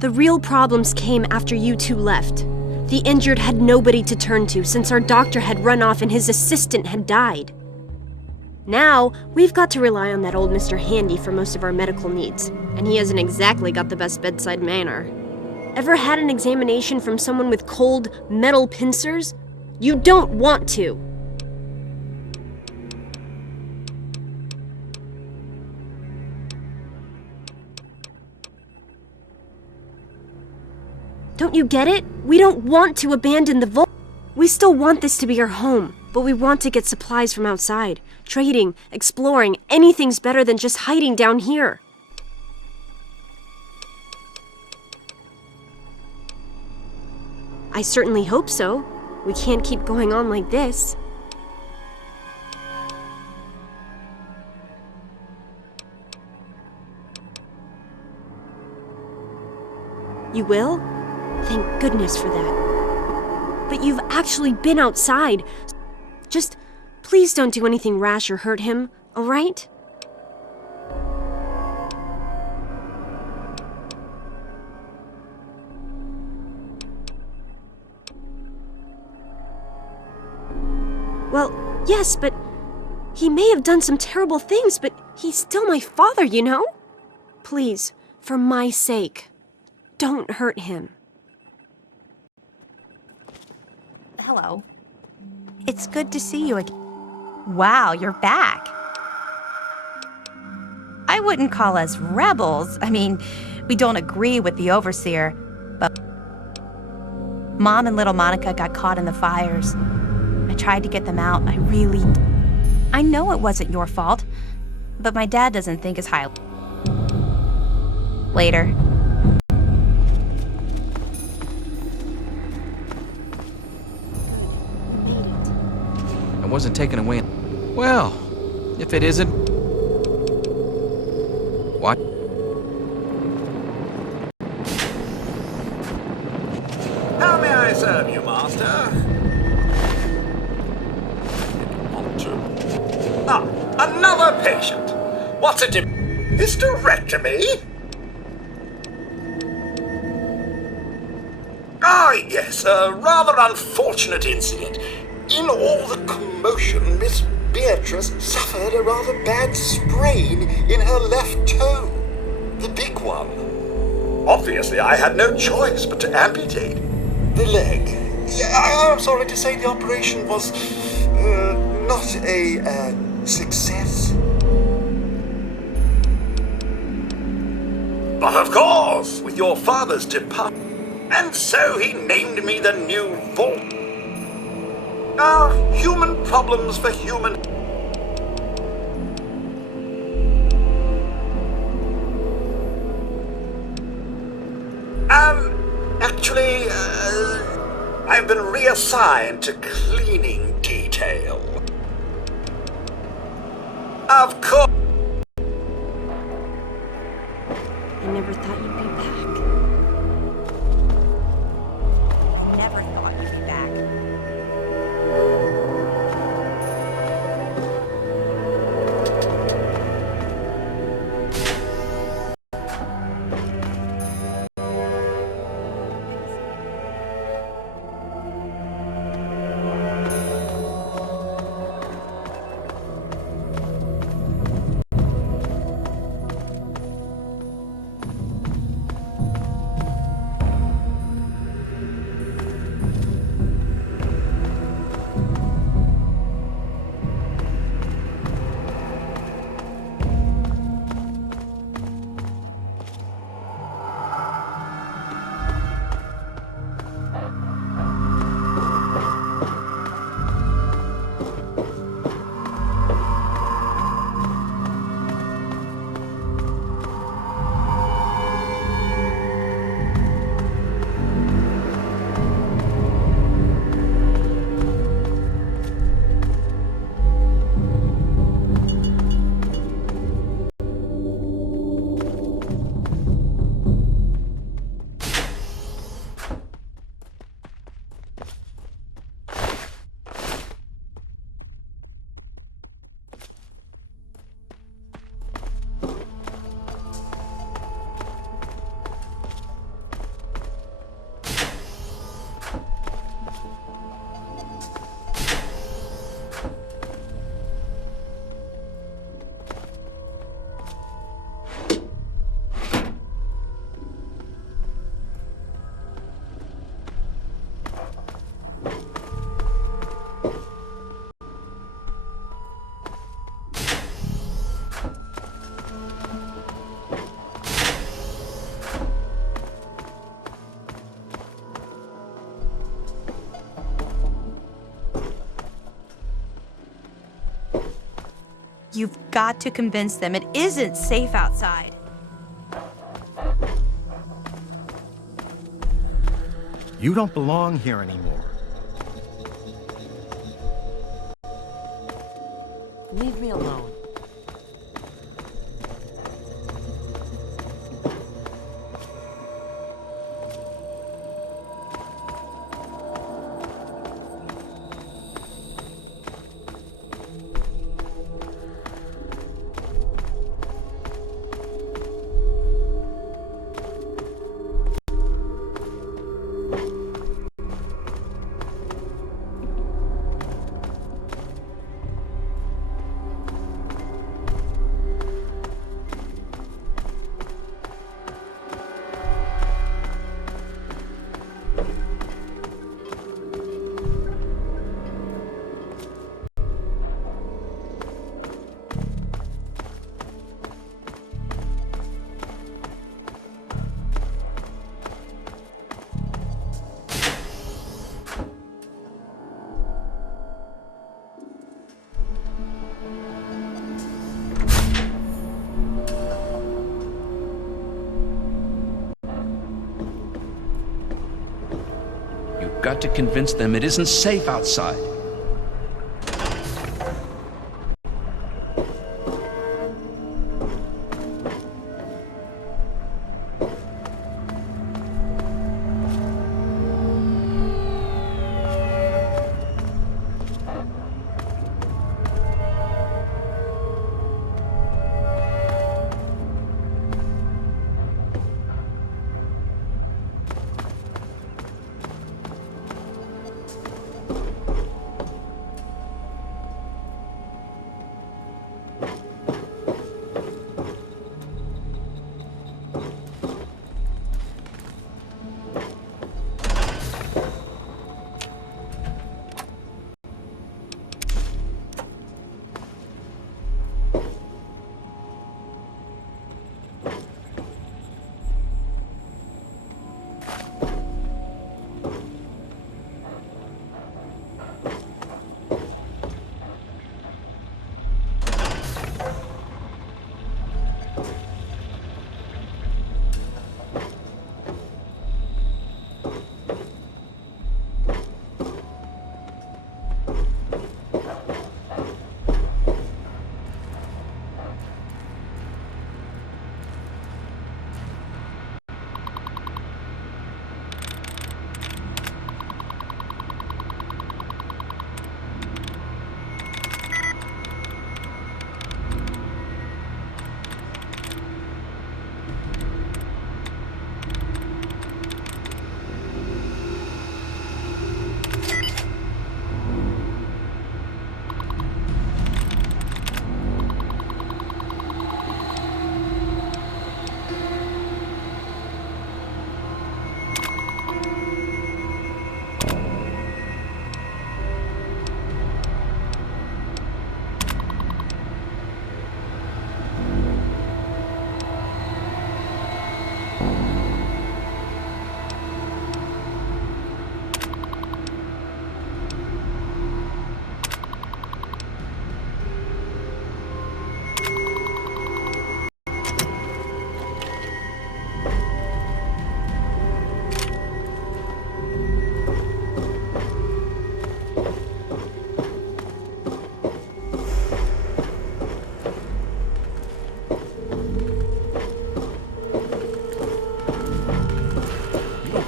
The real problems came after you two left. The injured had nobody to turn to since our doctor had run off and his assistant had died. Now, we've got to rely on that old Mr. Handy for most of our medical needs, and he hasn't exactly got the best bedside manner. Ever had an examination from someone with cold, metal pincers? You don't want to! Don't you get it? We don't want to abandon the vault. We still want this to be our home, but we want to get supplies from outside. Trading, exploring, anything's better than just hiding down here. I certainly hope so. We can't keep going on like this. You will? Thank goodness for that. But you've actually been outside. Just please don't do anything rash or hurt him, all right? Well, yes, but he may have done some terrible things, but he's still my father, you know? Please, for my sake, don't hurt him. Hello. It's good to see you again. Wow, you're back. I wouldn't call us rebels. I mean, we don't agree with the overseer, but Mom and little Monica got caught in the fires. I tried to get them out. I know it wasn't your fault, but my dad doesn't think as highly. Later. I wasn't taken away. Well, if it isn't... What? How may I serve you, Master? Another patient. What's it? Hysterectomy? Ah, yes, a rather unfortunate incident. In all the commotion, Miss Beatrice suffered a rather bad sprain in her left toe. The big one. Obviously, I had no choice but to amputate the leg. I'm sorry to say the operation was not a success. But of course, with your father's departure, and so he named me the new Vault. Human problems for human... Actually, I've been reassigned to cleaning detail. Of course. I never thought you'd be back. Never thought you'd be back. You've got to convince them it isn't safe outside. You don't belong here anymore. Leave me alone. You've got to convince them it isn't safe outside.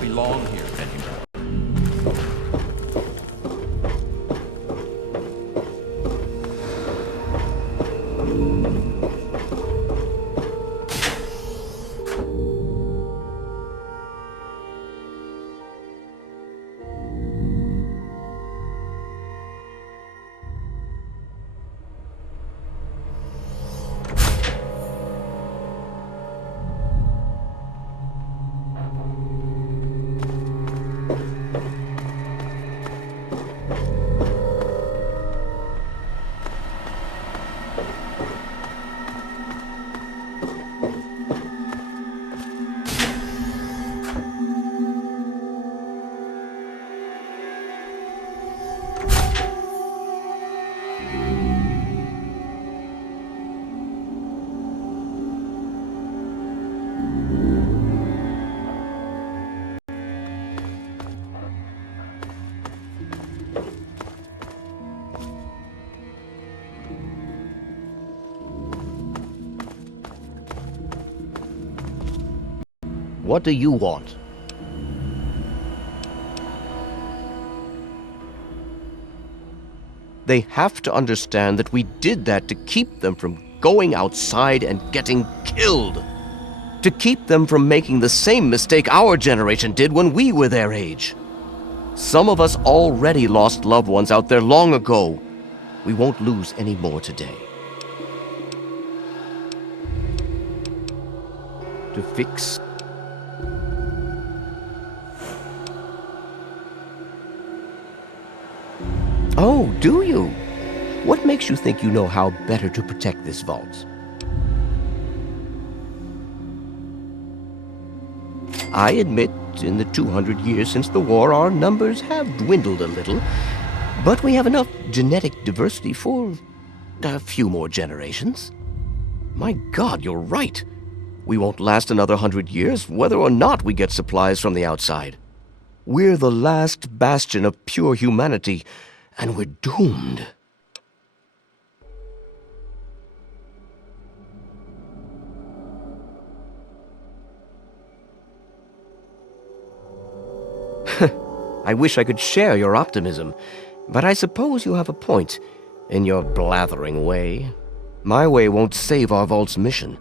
Belong here anymore. What do you want? They have to understand that we did that to keep them from going outside and getting killed. To keep them from making the same mistake our generation did when we were their age. Some of us already lost loved ones out there long ago. We won't lose any more today. To fix... Oh, do you? What makes you think you know how better to protect this vault? I admit, in the 200 years since the war, our numbers have dwindled a little, but we have enough genetic diversity for a few more generations. My God, you're right. We won't last another 100 years, whether or not we get supplies from the outside. We're the last bastion of pure humanity, and we're doomed. I wish I could share your optimism, but I suppose you have a point in your blathering way. My way won't save our vault's mission,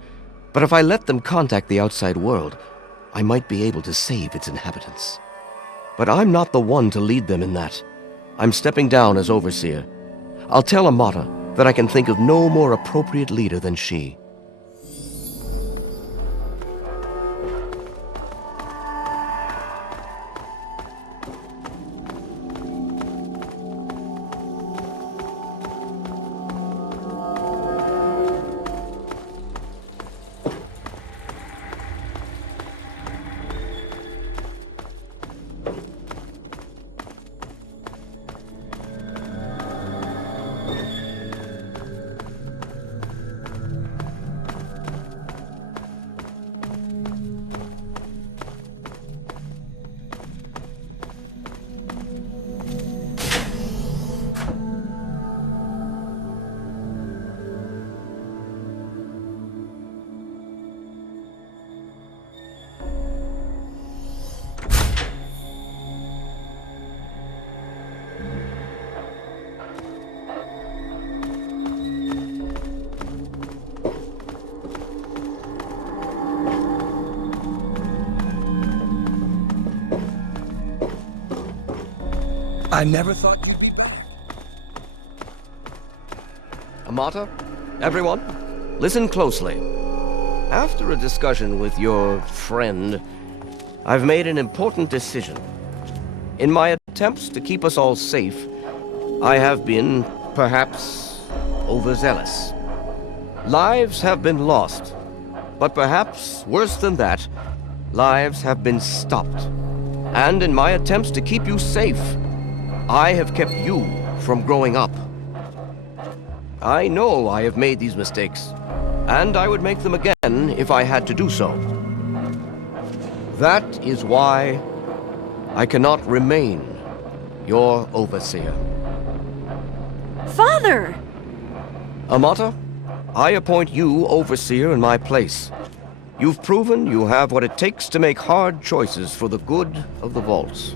but if I let them contact the outside world, I might be able to save its inhabitants. But I'm not the one to lead them in that. I'm stepping down as overseer. I'll tell Amata that I can think of no more appropriate leader than she. I never thought you'd be... Amata, everyone, listen closely. After a discussion with your friend, I've made an important decision. In my attempts to keep us all safe, I have been, perhaps, overzealous. Lives have been lost, but perhaps worse than that, lives have been stopped. And in my attempts to keep you safe, I have kept you from growing up. I know I have made these mistakes, and I would make them again if I had to do so. That is why I cannot remain your overseer. Father! Amata, I appoint you overseer in my place. You've proven you have what it takes to make hard choices for the good of the vaults.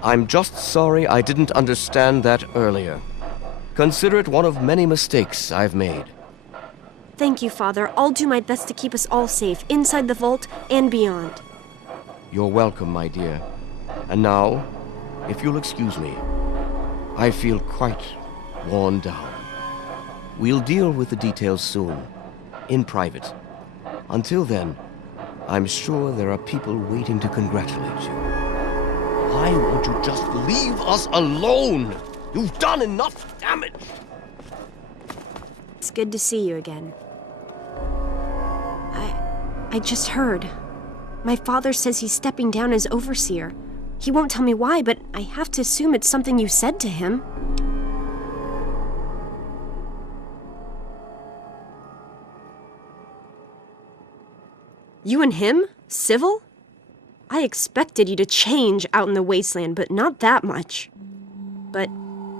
I'm just sorry I didn't understand that earlier. Consider it one of many mistakes I've made. Thank you, Father. I'll do my best to keep us all safe, inside the vault and beyond. You're welcome, my dear. And now, if you'll excuse me, I feel quite worn down. We'll deal with the details soon, in private. Until then, I'm sure there are people waiting to congratulate you. Why won't you just leave us alone? You've done enough damage! It's good to see you again. I just heard. My father says he's stepping down as overseer. He won't tell me why, but I have to assume it's something you said to him. You and him? Civil? I expected you to change out in the wasteland, but not that much. But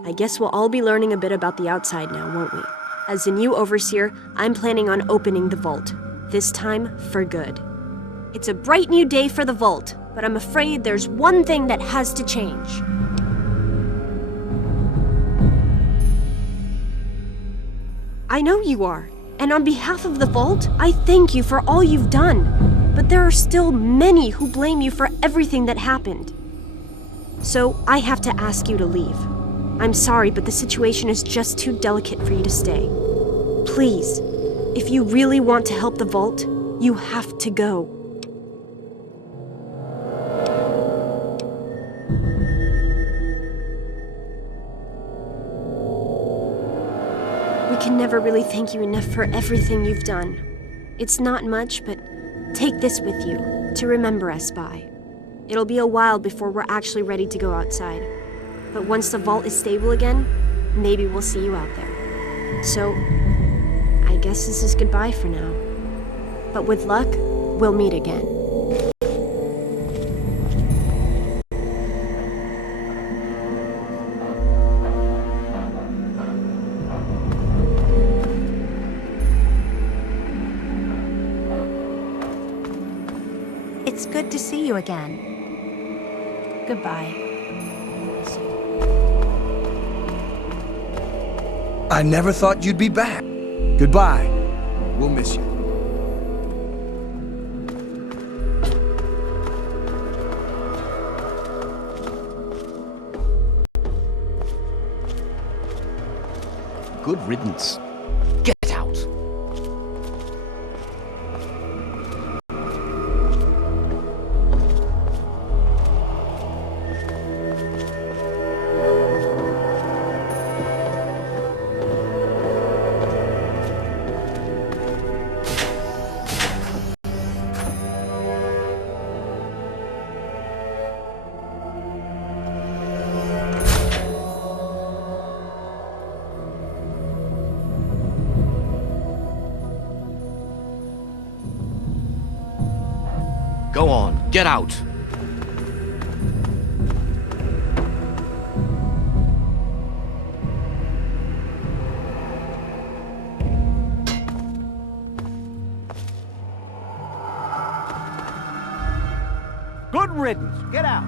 I guess we'll all be learning a bit about the outside now, won't we? As the new overseer, I'm planning on opening the vault. This time, for good. It's a bright new day for the vault, but I'm afraid there's one thing that has to change. I know you are, and on behalf of the vault, I thank you for all you've done. But there are still many who blame you for everything that happened. So I have to ask you to leave. I'm sorry, but the situation is just too delicate for you to stay. Please, if you really want to help the vault, you have to go. We can never really thank you enough for everything you've done. It's not much, but take this with you to remember us by. It'll be a while before we're actually ready to go outside. But once the vault is stable again, maybe we'll see you out there. So, I guess this is goodbye for now. But with luck, we'll meet again. It's good to see you again. Goodbye. I never thought you'd be back. Goodbye. We'll miss you. Good riddance. Get out. Go on, get out. Good riddance. Get out.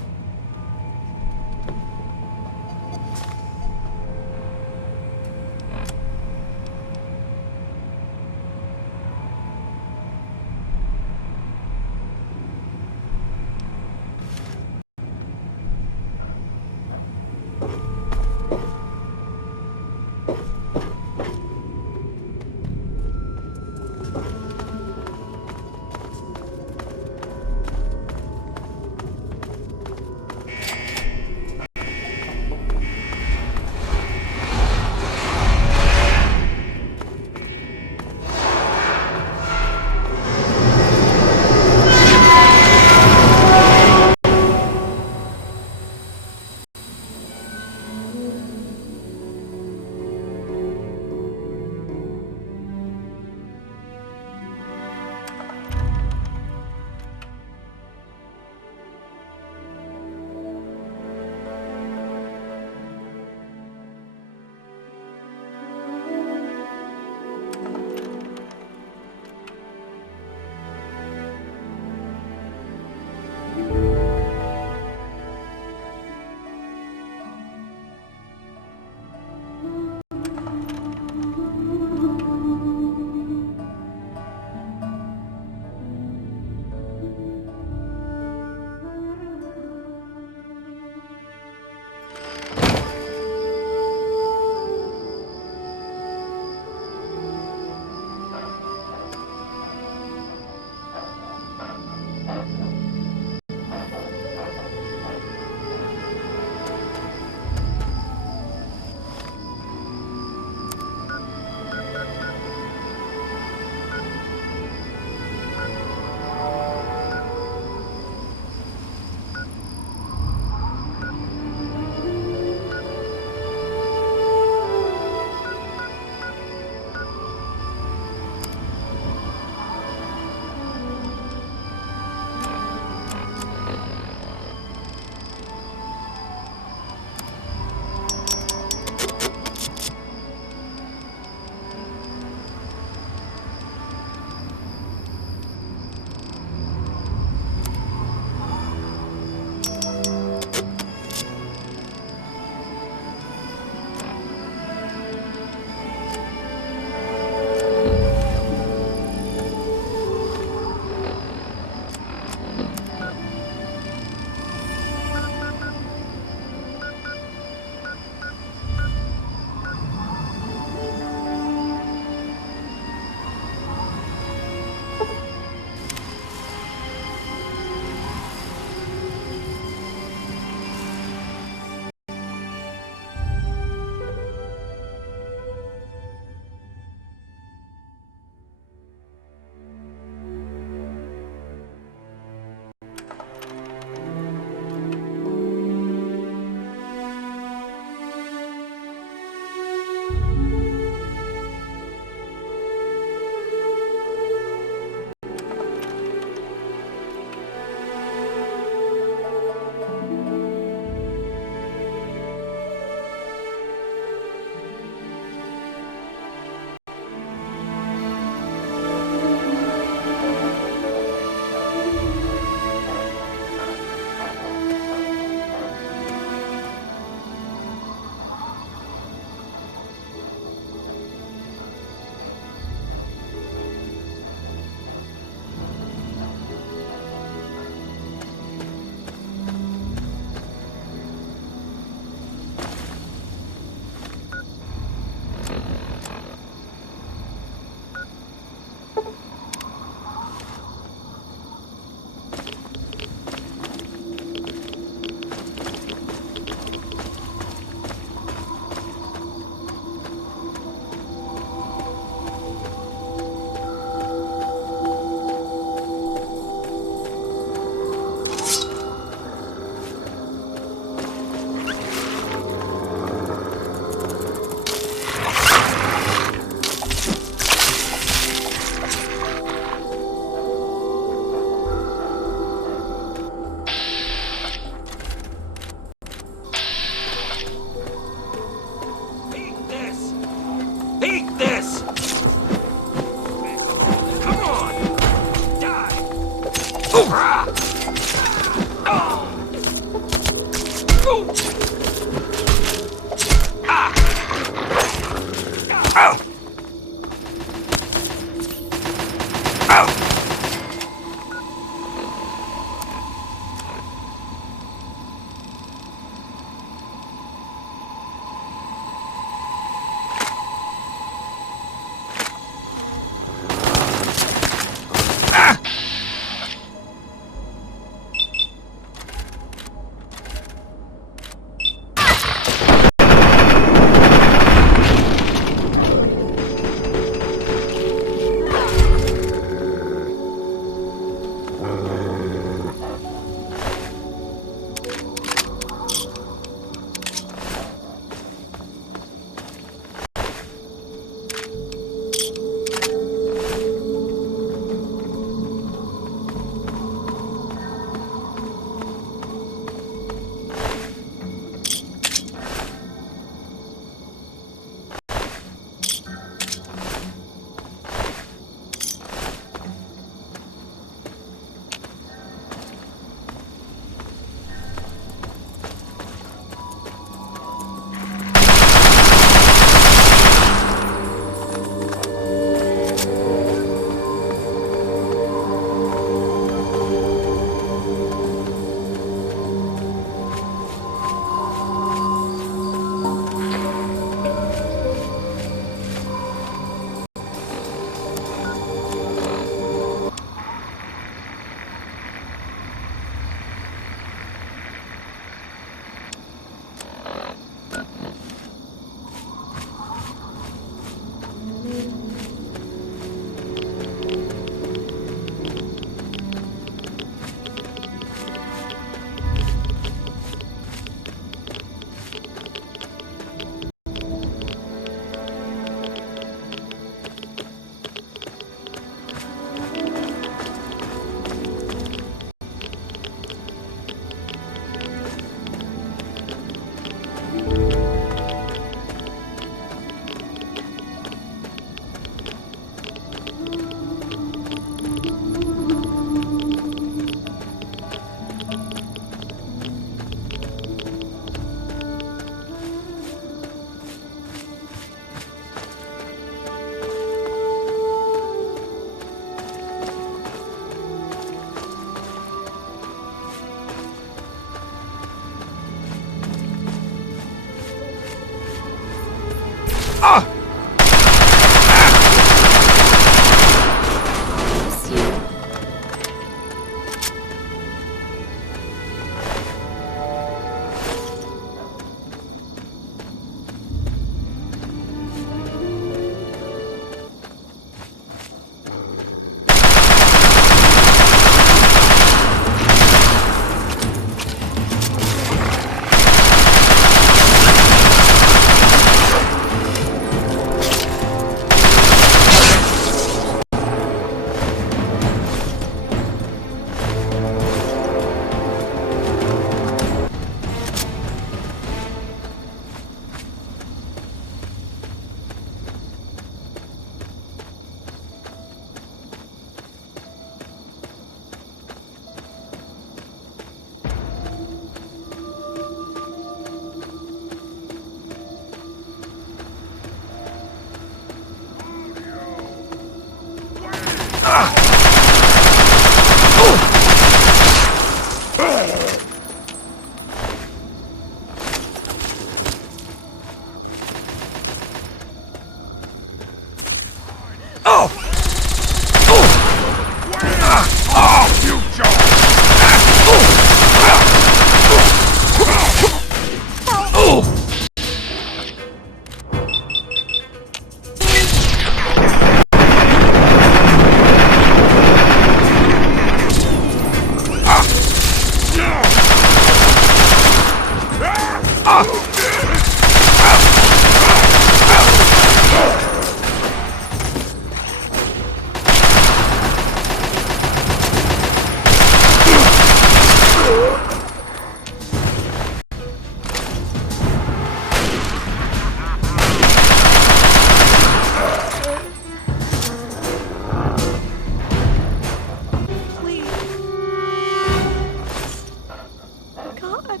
God.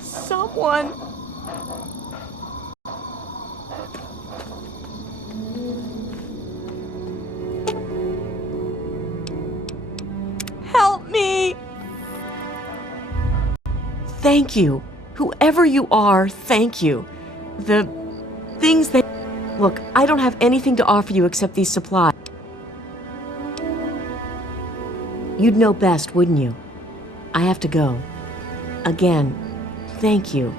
Someone. Help me! Thank you. Whoever you are, thank you. The things that... Look, I don't have anything to offer you except these supplies. You'd know best, wouldn't you? I have to go. Again, thank you.